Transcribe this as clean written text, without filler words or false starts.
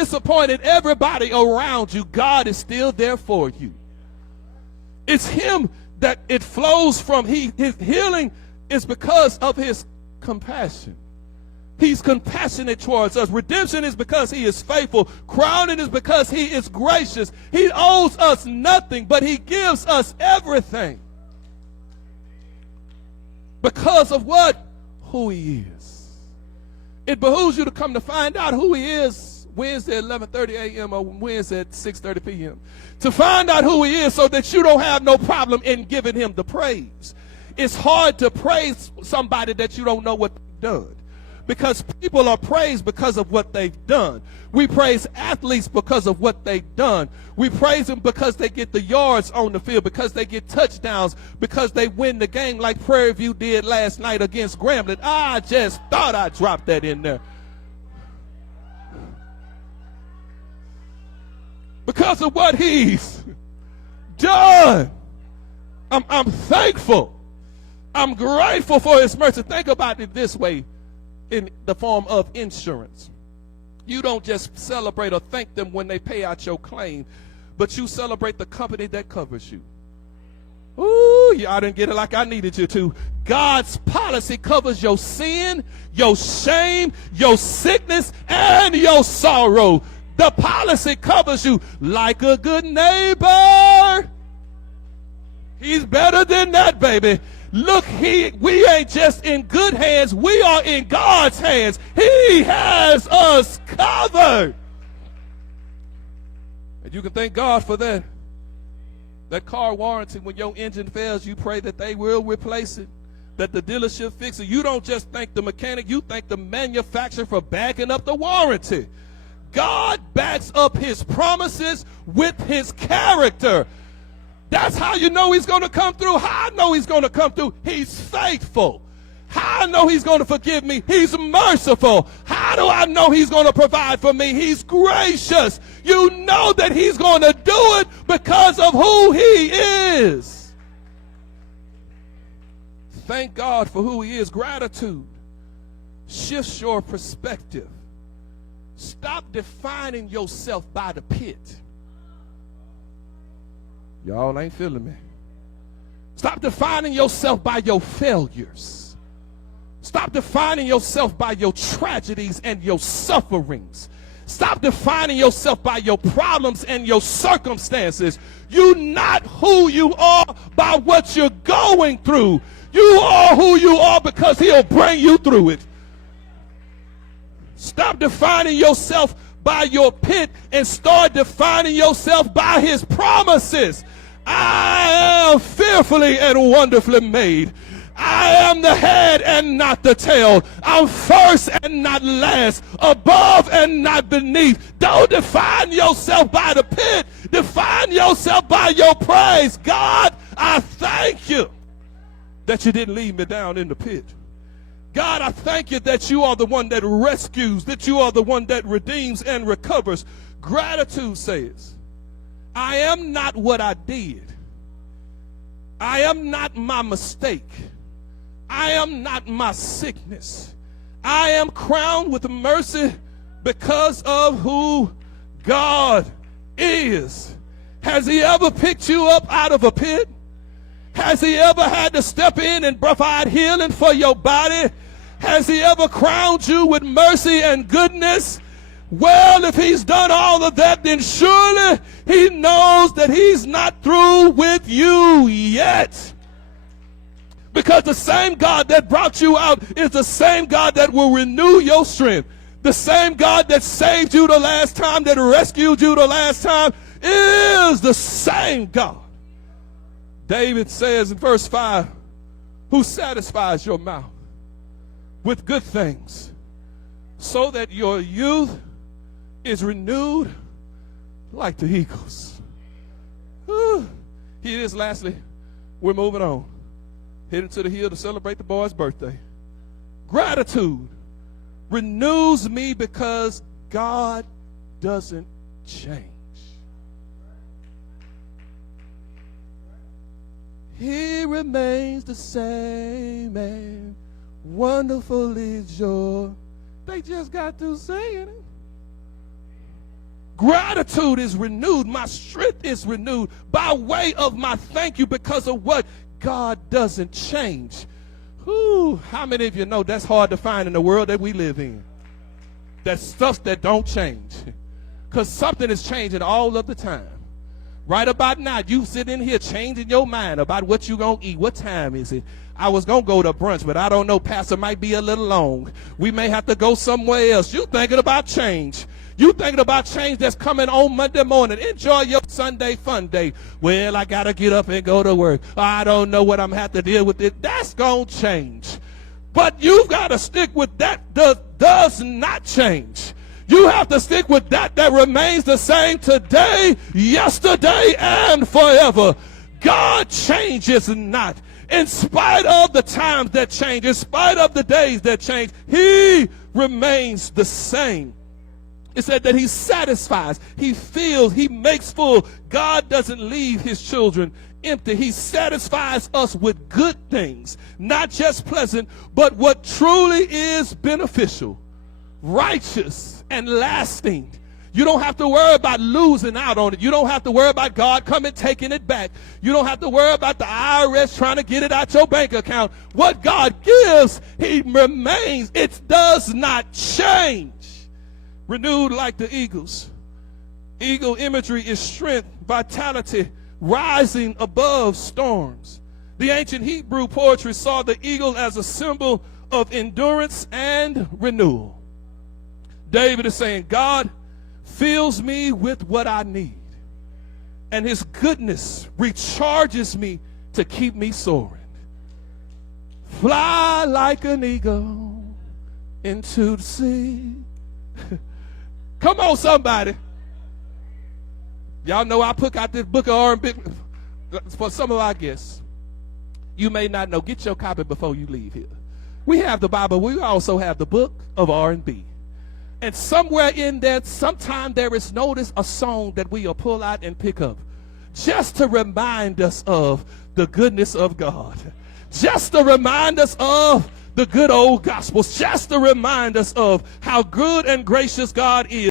disappointed everybody around you, God is still there for you. It's him that it flows from. His healing is because of his compassion. He's compassionate towards us. Redemption is because he is faithful. Crowning is because he is gracious. He owes us nothing, but he gives us everything. Because of what? Who he is. It behooves you to come to find out who he is Wednesday at 11:30 a.m. or Wednesday at 6:30 p.m. To find out who he is so that you don't have no problem in giving him the praise. It's hard to praise somebody that you don't know what they've done. Because people are praised because of what they've done. We praise athletes because of what they've done. We praise them because they get the yards on the field, because they get touchdowns, because they win the game like Prairie View did last night against Grambling. I just thought I dropped that in there. Because of what he's done. I'm thankful. I'm grateful for his mercy. Think about it this way. In the form of insurance. You don't just celebrate or thank them when they pay out your claim, but you celebrate the company that covers you. Ooh, y'all didn't get it like I needed you to. God's policy covers your sin, your shame, your sickness, and your sorrow. The policy covers you like a good neighbor. He's better than that, baby. Look, we ain't just in good hands. We are in God's hands. He has us covered. And you can thank God for that. That car warranty, when your engine fails, you pray that they will replace it, that the dealership fix it. You don't just thank the mechanic, you thank the manufacturer for backing up the warranty. God backs up his promises with his character. That's how you know he's going to come through. How I know he's going to come through? He's faithful. How I know he's going to forgive me? He's merciful. How do I know he's going to provide for me? He's gracious. You know that he's going to do it because of who he is. Thank God for who he is. Gratitude shifts your perspective. Stop defining yourself by the pit. Y'all ain't feeling me. Stop defining yourself by your failures. Stop defining yourself by your tragedies and your sufferings. Stop defining yourself by your problems and your circumstances. You're not who you are by what you're going through. You are who you are because he'll bring you through it. Stop defining yourself by your pit and start defining yourself by his promises. I am fearfully and wonderfully made. I am the head and not the tail. I'm first and not last, above and not beneath. Don't define yourself by the pit. Define yourself by your praise. God, I thank you that you didn't leave me down in the pit. God, I thank you that you are the one that rescues, that you are the one that redeems and recovers. Gratitude says, I am not what I did. I am not my mistake. I am not my sickness. I am crowned with mercy because of who God is. Has he ever picked you up out of a pit? Has he ever had to step in and provide healing for your body? Has he ever crowned you with mercy and goodness? Well, if he's done all of that, then surely he knows that he's not through with you yet. Because the same God that brought you out is the same God that will renew your strength. The same God that saved you the last time, that rescued you the last time, is the same God. David says in verse 5, who satisfies your mouth with good things, so that your youth is renewed like the eagles. Here it is. Lastly, we're moving on. Heading to the hill to celebrate the boy's birthday. Gratitude renews me because God doesn't change. He remains the same, and wonderful is your. They just got through singing it. gratitude is renewed. My strength is renewed by way of my thank you, because of what? God doesn't change. Whew, how many of you know that's hard to find in the world that we live in? That stuff that don't change. Because something is changing all of the time. Right about now, you sitting here changing your mind about what you going to eat. What time is it? I was going to go to brunch, but I don't know. Pastor might be a little long. We may have to go somewhere else. You thinking about change. You thinking about change that's coming on Monday morning. Enjoy your Sunday fun day. Well, I got to get up and go to work. I don't know what I'm have to deal with it. That's going to change. But you've got to stick with that does not change. You have to stick with that remains the same today, yesterday, and forever. God changes not. In spite of the times that change, in spite of the days that change, he remains the same. It said that he satisfies, he fills, he makes full. God doesn't leave his children empty. He satisfies us with good things, not just pleasant, but what truly is beneficial, righteous, and lasting. You don't have to worry about losing out on it. You don't have to worry about God coming taking it back. You don't have to worry about the IRS trying to get it out your bank account. What God gives, he remains. It does not change. Renewed like the eagles. Eagle imagery is strength, vitality, rising above storms. The ancient Hebrew poetry saw the eagle as a symbol of endurance and renewal. David is saying, God fills me with what I need, and his goodness recharges me to keep me soaring. Fly like an eagle into the sea. Come on, somebody. Y'all know I put out this book of R&B for some of our guests. You may not know. Get your copy before you leave here. We have the Bible. We also have the book of R&B. And somewhere in there, sometime there is notice a song that we will pull out and pick up, just to remind us of the goodness of God, just to remind us of the good old gospels, just to remind us of how good and gracious God is.